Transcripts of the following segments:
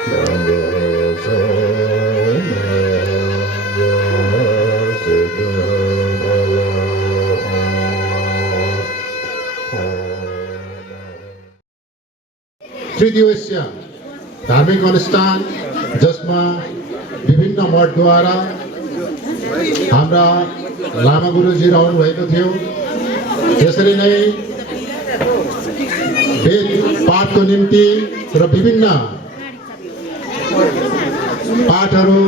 त्रिदिवसीय धार्मिक अनुष्ठान जसमा विभिन्न मठद्वारा हाम्रा लामा गुरुजी रहनु भएको थियो। त्यसरी नै वेद पाठको निम्ति र विभिन्न पाठहरू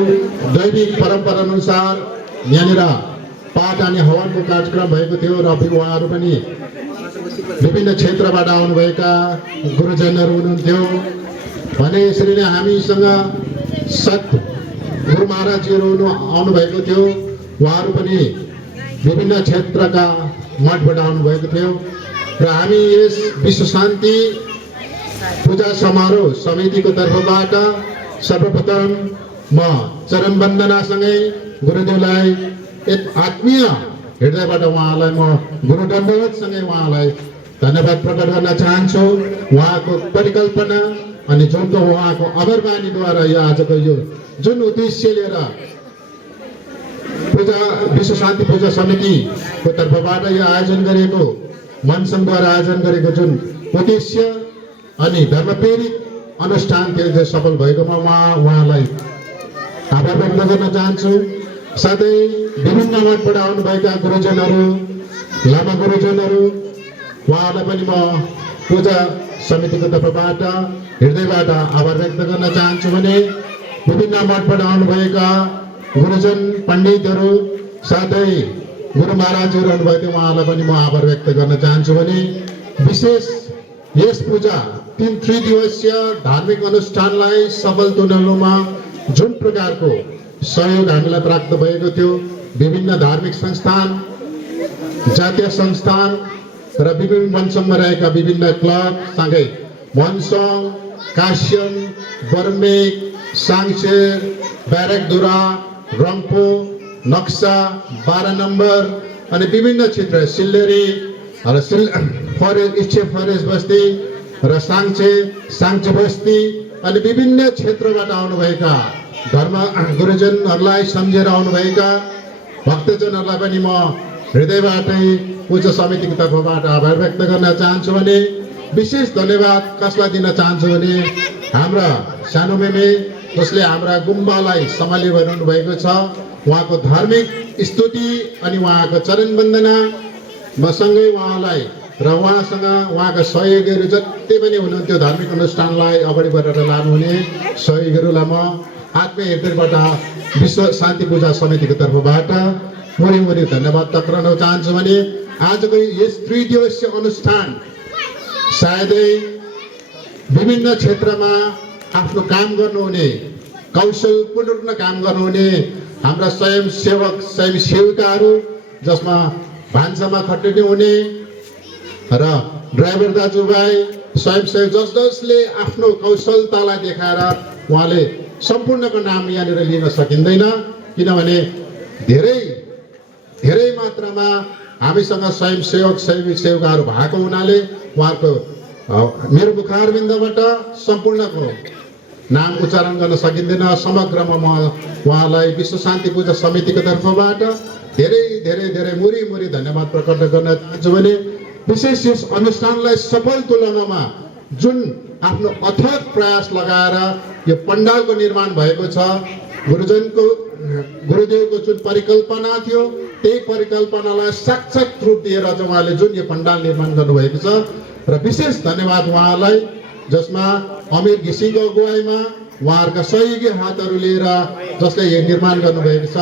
दैविक परम्परा अनुसार यहाँनिर पाठ अनि हवनको कार्यक्रम भएको थियो र उहाँहरू पनि विभिन्न क्षेत्रबाट आउनुभएका गुरुजनहरू हुनुहुन्थ्यो। भने यसरी नै हामीसँग सत गुरु महाराजजीहरू आउनुभएको थियो। उहाँहरू पनि विभिन्न क्षेत्रका मठबाट आउनुभएको थियो र हामी यस विश्व शान्ति पूजा समारोह समितिको तर्फबाट सर्वप्रथम म चरण वन्दनासँगै गुरुदेवलाई एक आत्मीय हृदयबाट उहाँलाई म गुरु दण्डवतसँगै उहाँलाई धन्यवाद प्रकट गर्न चाहन्छु। उहाँको परिकल्पना अनि जुनको उहाँको अगरबानीद्वारा यो आजको यो जुन उद्देश्य लिएर पूजा विश्व शान्ति पूजा समितिको तर्फबाट यो आयोजन गरेको मनसङ्घद्वारा आयोजन गरेको जुन उद्देश्य अनि धर्म प्रेरित अनुष्ठान त्यो सफल भएकोमा उहाँलाई आभार व्यक्त गर्न चाहन्छु। साथै विभिन्न मठबाट आउनुभएका गुरुजनहरू लामा गुरुजनहरू उहाँलाई पनि म पूजा समितिको तर्फबाट हृदयबाट आभार व्यक्त गर्न चाहन्छु। भने विभिन्न मठबाट आउनुभएका गुरुजन पण्डितहरू साथै गुरु महाराजहरू हुनुभएको उहाँलाई पनि म आभार व्यक्त गर्न चाहन्छु। भने विशेष यस पूजा त्रिदिवसीय धार्मिक अनुष्ठानलाई सफल तुल्याउनुमा जुन प्रकारको सहयोग हामीलाई प्राप्त भएको थियो विभिन्न धार्मिक संस्थान जातीय संस्थान र विभिन्न मनसङ्घमा रहेका विभिन्न क्लब सँगै मनसङ्घ काश्यम बर्मेक साङसेर ब्यारेकधुरा रम्फू नक्सा 12 नम्बर अनि विभिन्न क्षेत्र सिल्लेरी र फरेस्ट फरेस्ट बस्ती र साङचे बस्ती अनि विभिन्न क्षेत्रबाट आउनुभएका धर्म गुरुजनहरूलाई सम्झेर आउनुभएका भक्तजनहरूलाई पनि म हृदयबाटै पूजा समितिको तर्फबाट आभार व्यक्त गर्न चाहन्छु। भने विशेष धन्यवाद कसलाई दिन चाहन्छु भने हाम्रा सानो मेमे जसले हाम्रा गुम्बालाई सम्हालिरहनु भएको छ उहाँको धार्मिक स्तुति अनि उहाँको चरण वन्दना मसँगै उहाँलाई र उहाँसँग उहाँका सहयोगीहरू जति पनि हुनुहुन्थ्यो धार्मिक अनुष्ठानलाई अगाडि बढाएर लानुहुने सहयोगीहरूलाई म आत्मीय हृदयबाट विश्व शान्ति पूजा समितिको तर्फबाट मुरी धन्यवाद टक्राउन चाहन्छु। भने आजको यस त्रिदिवसीय अनुष्ठान सायदै विभिन्न क्षेत्रमा आफ्नो काम गर्नुहुने कौशलपूर्ण रूपमा काम गर्नुहुने हाम्रा स्वयंसेविकाहरू जसमा भान्सामा खटिने हुने र ड्राइभर दाजुभाइ स्वयंसेवक जसले आफ्नो कौशलतालाई देखाएर उहाँले सम्पूर्णको नाम यहाँनिर लिन सकिँदैन किनभने धेरै मात्रामा हामीसँग सेविकाहरू भएको हुनाले उहाँको मेरो मुखारबिन्दबाट सम्पूर्णको नाम उच्चारण गर्न सकिँदैन। समग्रमा म उहाँलाई विश्व शान्ति पूजा समितिको तर्फबाट धेरै मुरी धन्यवाद प्रकट गर्न चाहन्छु। भने विशेष यस अनुष्ठानलाई सफल तुल्याउनमा जुन आफ्नो अथक प्रयास लगाएर यो पण्डालको निर्माण भएको छ गुरुदेवको जुन परिकल्पना थियो त्यही परिकल्पनालाई साक्षात रूप दिएर चाहिँ उहाँले जुन यो पण्डाल निर्माण गर्नुभएको छ र विशेष धन्यवाद उहाँलाई जसमा अमीर घिसिङको अगुवाईमा उहाँहरूका सहयोगी हातहरू लिएर जसले यो निर्माण गर्नुभएको छ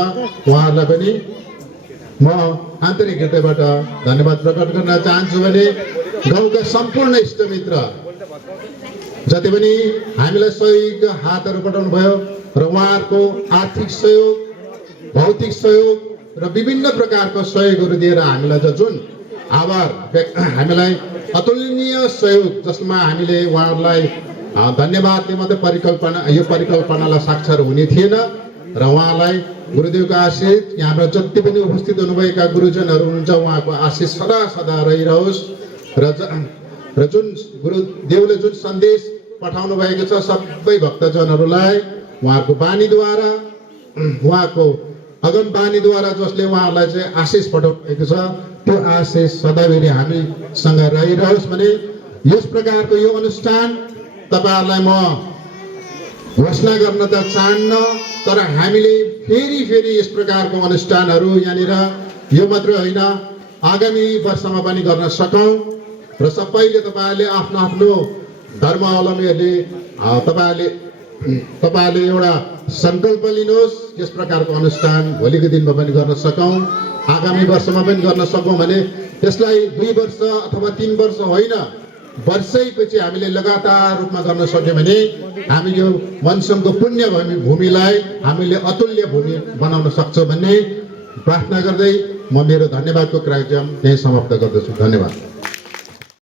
उहाँहरूलाई पनि म आन्तरिक हृदयबाट धन्यवाद प्रकट गर्न चाहन्छु। भने गाउँका सम्पूर्ण इष्टमित्र जति पनि हामीलाई सहयोग हातहरू बढाउनु भयो र उहाँहरूको आर्थिक सहयोग भौतिक सहयोग र विभिन्न प्रकारको सहयोगहरू दिएर हामीलाई जुन आभार हामीलाई अतुलनीय सहयोग जसमा हामीले उहाँहरूलाई धन्यवादले मात्रै यो परिकल्पनालाई साक्षर हुने थिएन र उहाँलाई गुरुदेवको आशीष यहाँबाट जति पनि उपस्थित हुनुभएका गुरुजनहरू हुनुहुन्छ उहाँको आशीष सदा रहिरहोस् र जुन गुरुदेवले जुन सन्देश पठाउनु भएको छ सबै भक्तजनहरूलाई उहाँको बानीद्वारा उहाँको अगम बानीद्वारा जसले उहाँहरूलाई चाहिँ आशिष पठाउनु भएको छ त्यो आशिष सदाभरि हामीसँग रहिरहोस् भने यस प्रकारको यो अनुष्ठान तपाईहरुलाई म घोषणा गर्न त चाहन्न तर हामीले फेरि यस प्रकारको अनुष्ठानहरू यहाँनिर यो मात्र होइन आगामी वर्षमा पनि गर्न सकौं र सबैले तपाईहरुले आफ्नो आफ्नो धर्मावलम्बीहरूले तपाईहरुले एउटा संकल्प लिनुहोस् यस प्रकारको अनुष्ठान भोलिको दिनमा पनि गर्न सकौं आगामी वर्षमा पनि गर्न सकौं भने त्यसलाई 2 वर्ष अथवा 3 वर्ष होइन वर्षैपछि हामीले लगातार रूपमा गर्न सक्यौं भने हामी यो मनसङको पुण्य भूमिलाई हामीले अतुल्य भूमि बनाउन सक्छौं भन्ने प्रार्थना गर्दै म मेरो धन्यवादको कार्यक्रम यही समाप्त गर्दछु धन्यवाद।